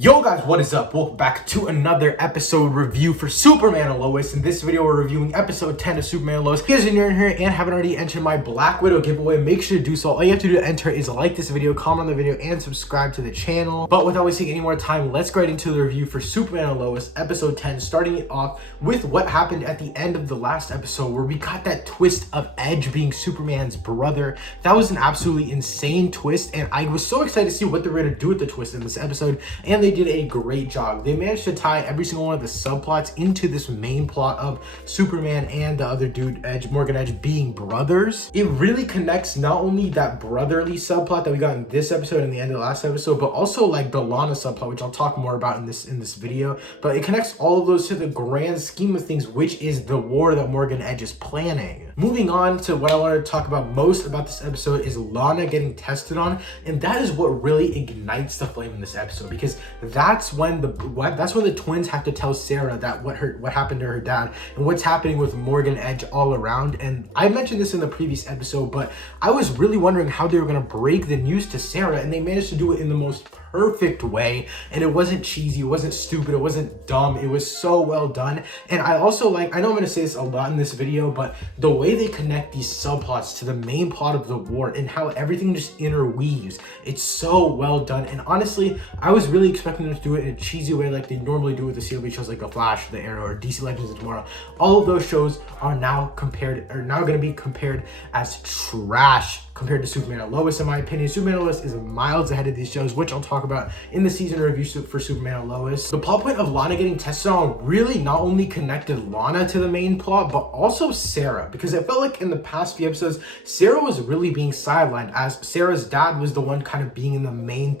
Yo guys, what is up? Welcome back to another episode review for Superman and Lois. In this video, we're reviewing episode 10 of Superman and Lois. If you guys are new in here and haven't already entered my Black Widow giveaway, make sure to do so. All you have to do to enter is like this video, comment on the video, and subscribe to the channel. But without wasting any more time, let's get right into the review for Superman and Lois, episode 10, starting it off with what happened at the end of the last episode, where we got that twist of Edge being Superman's brother. That was an absolutely insane twist, and I was so excited to see what they were going to do with the twist in this episode, and they did a great job. They managed to tie every single one of the subplots into this main plot of Superman and the other dude, Morgan Edge, being brothers. It really connects not only that brotherly subplot that we got in this episode and the end of the last episode, but also like the Lana subplot, which I'll talk more about in this video. But it connects all of those to the grand scheme of things, which is the war that Morgan Edge is planning. Moving on to what I want to talk about most about this episode is Lana getting tested on, and that is what really ignites the flame in this episode, because that's when the twins have to tell Sarah that what happened to her dad and what's happening with Morgan Edge all around. And I mentioned this in the previous episode, but I was really wondering how they were going to break the news to Sarah, and they managed to do it in the most perfect way. And it wasn't cheesy, it wasn't stupid, it wasn't dumb, it was so well done. And I also I know I'm going to say this a lot in this video, but the way they connect these subplots to the main plot of the war and how everything just interweaves, it's so well done. And honestly, I was really expecting them to do it in a cheesy way like they normally do with the CW shows like The Flash, The Arrow, or DC Legends of Tomorrow. All of those shows are now going to be compared as trash compared to Superman and Lois. In my opinion, Superman and Lois is miles ahead of these shows, which I'll talk about in the season review for Superman and Lois. The plot point of Lana getting tested on really not only connected Lana to the main plot, but also Sarah, because it felt like in the past few episodes, Sarah was really being sidelined, as Sarah's dad was the one kind of being in the main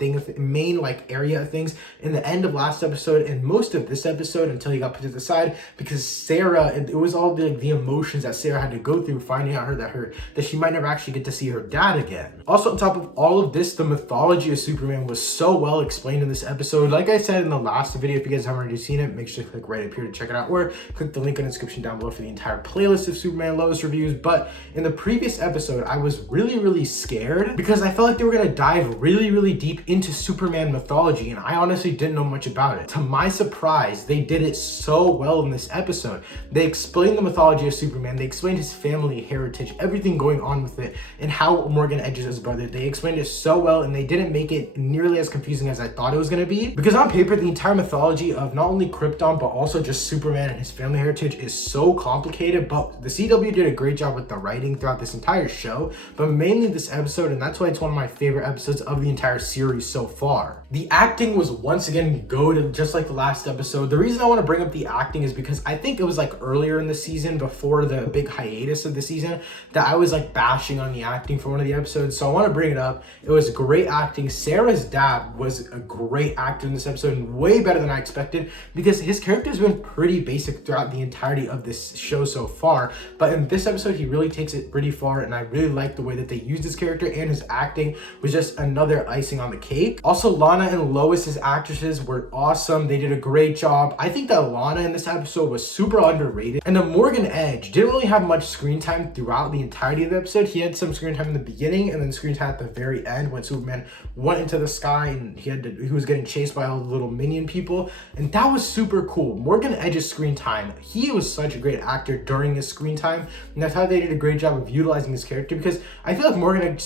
area of things in the end of last episode and most of this episode until he got put to the side, because Sarah, it was all the emotions that Sarah had to go through finding out that she might never actually get to see her dad again. Also, on top of all of this, the mythology of Superman was so well explained in this episode. Like I said in the last video, if you guys haven't already seen it, make sure to click right up here to check it out, or click the link in the description down below for the entire playlist of Superman and Lois reviews. But in the previous episode, I was really scared because I felt like they were going to dive really deep into Superman mythology, and I honestly didn't know much about it. To my surprise, they did it so well in this episode. They explained the mythology of Superman, they explained his family heritage, everything going on with it, and how Morgan Edge is his brother. They explained it so well, and they didn't make it nearly as confusing as I thought it was going to be, because on paper, the entire mythology of not only Krypton, but also just Superman and his family heritage is so complicated. But the CW did a great job with the writing throughout this entire show, but mainly this episode, and that's why it's one of my favorite episodes of the entire series so far. The acting was once again good, just like the last episode. The reason I want to bring up the acting is because I think it was like earlier in the season, before the big hiatus of the season, that I was like bashing on the acting for one of the episodes, so I want to bring it up. It was great acting. Sarah's dad was a great actor in this episode, and way better than I expected, because his character has been pretty basic throughout the entirety of this show so far, but in this episode he really takes it pretty far, and I really like the way that they used his character, and his acting was just another icing on the cake. Also, Lana and Lois's actresses were awesome. They did a great job. I think that Lana in this episode was super underrated, and Morgan Edge didn't really have much screen time throughout the entirety of the episode. He had some screen time in the beginning and then screen time at the very end when Superman went into the sky and he was getting chased by all the little minion people, and that was super cool. Morgan Edge's screen time, he was such a great actor during his screen time, and that's how they did a great job of utilizing his character, because I feel like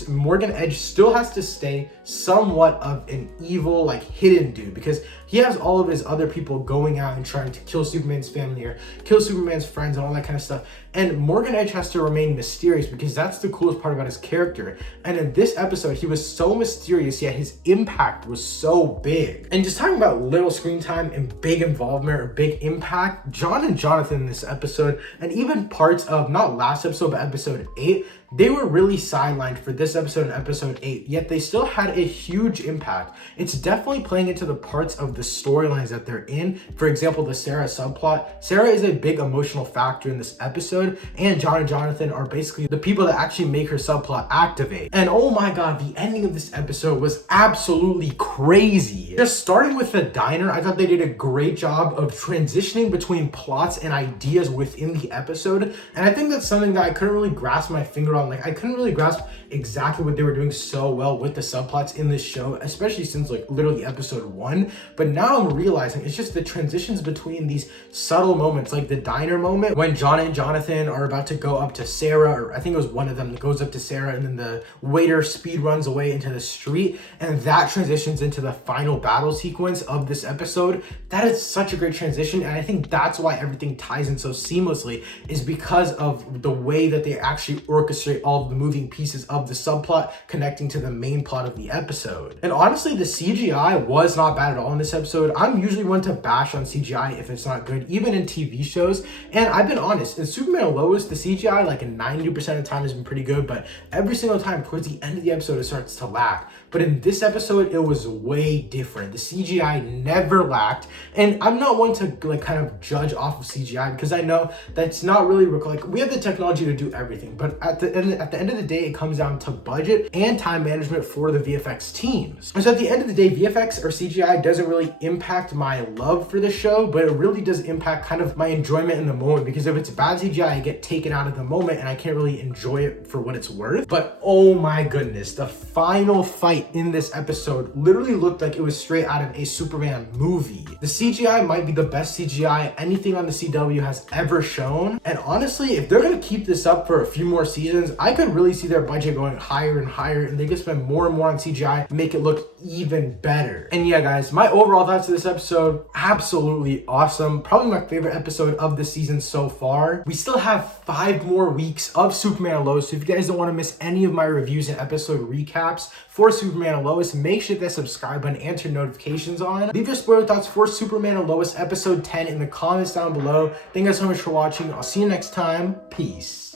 Morgan Edge still has to stay somewhat of an evil, like hidden dude, because he has all of his other people going out and trying to kill Superman's family or kill Superman's friends and all that kind of stuff. And Morgan Edge has to remain mysterious, because that's the coolest part about his character. And in this episode, he was so mysterious, yet his impact was so big. And just talking about little screen time and big involvement or big impact, John and Jonathan in this episode, and even parts of not last episode, but episode 8, they were really sidelined for this episode and episode 8, yet they still had a huge impact. It's definitely playing into the parts of the storylines that they're in. For example, the Sarah subplot. Sarah is a big emotional factor in this episode, and John and Jonathan are basically the people that actually make her subplot activate. And oh my god, the ending of this episode was absolutely crazy. Just starting with the diner, I thought they did a great job of transitioning between plots and ideas within the episode, and I think that's something that I couldn't really grasp my finger on run. Like, I couldn't really grasp exactly what they were doing so well with the subplots in this show, especially since like literally episode 1. But now I'm realizing it's just the transitions between these subtle moments, like the diner moment when John and Jonathan are about to go up to Sarah, or I think it was one of them that goes up to Sarah, and then the waiter speed runs away into the street, and that transitions into the final battle sequence of this episode. That is such a great transition, and I think that's why everything ties in so seamlessly, is because of the way that they actually orchestrate all of the moving pieces of the subplot connecting to the main plot of the episode. And honestly, the CGI was not bad at all in this episode. I'm usually one to bash on CGI if it's not good, even in TV shows, and I've been honest, in Superman and Lois, the CGI like 90% of the time has been pretty good, but every single time towards the end of the episode it starts to lack. But in this episode, it was way different. The CGI never lacked, and I'm not one to like kind of judge off of CGI because I know that's not really like, we have the technology to do everything, but at the end of the day, it comes down to budget and time management for the VFX teams. And so at the end of the day, VFX or CGI doesn't really impact my love for the show, but it really does impact kind of my enjoyment in the moment, because if it's bad CGI, I get taken out of the moment and I can't really enjoy it for what it's worth. But oh my goodness, the final fight in this episode literally looked like it was straight out of a Superman movie. The CGI might be the best CGI anything on the CW has ever shown, and honestly, if they're gonna keep this up for a few more seasons, I could really see their budget going higher and higher, and they could spend more and more on CGI, make it look even better. And yeah, guys, my overall thoughts of this episode, absolutely awesome. Probably my favorite episode of the season so far. We still have 5 more weeks of Superman and Lois, so if you guys don't want to miss any of my reviews and episode recaps for Superman and Lois, make sure that subscribe button and turn notifications on. Leave your spoiler thoughts for Superman and Lois episode 10 in the comments down below. Thank you guys so much for watching. I'll see you next time. Peace.